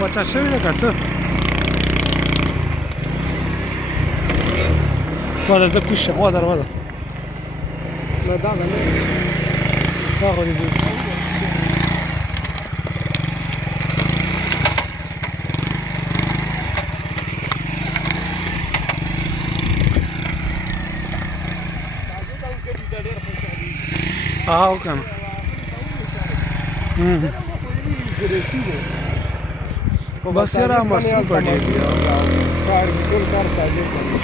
وچه شوې ده که څه ودر زه کوز شم ودر نه دا نه دا خو دې او که نه بس یاره مصروفه ډېر دي کار ټول کار ساجد کوي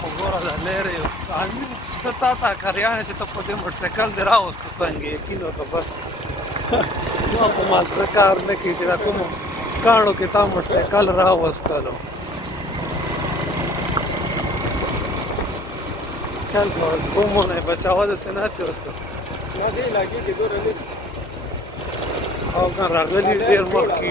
خو ګوره دا لرې امیر زه تا ته کریانې چې ته په دې موټرسایکل دې راوستو څنګه یقین وکړه بس ما په مازده کار نه کوي چې دا کومو کاڼو کې تا موټرسایکل راوستلو کل باز بومونه یې بچاوه داسې نه چوستو ما دې علاقې کې دوره نه دي او که راغلي ډېر مخکې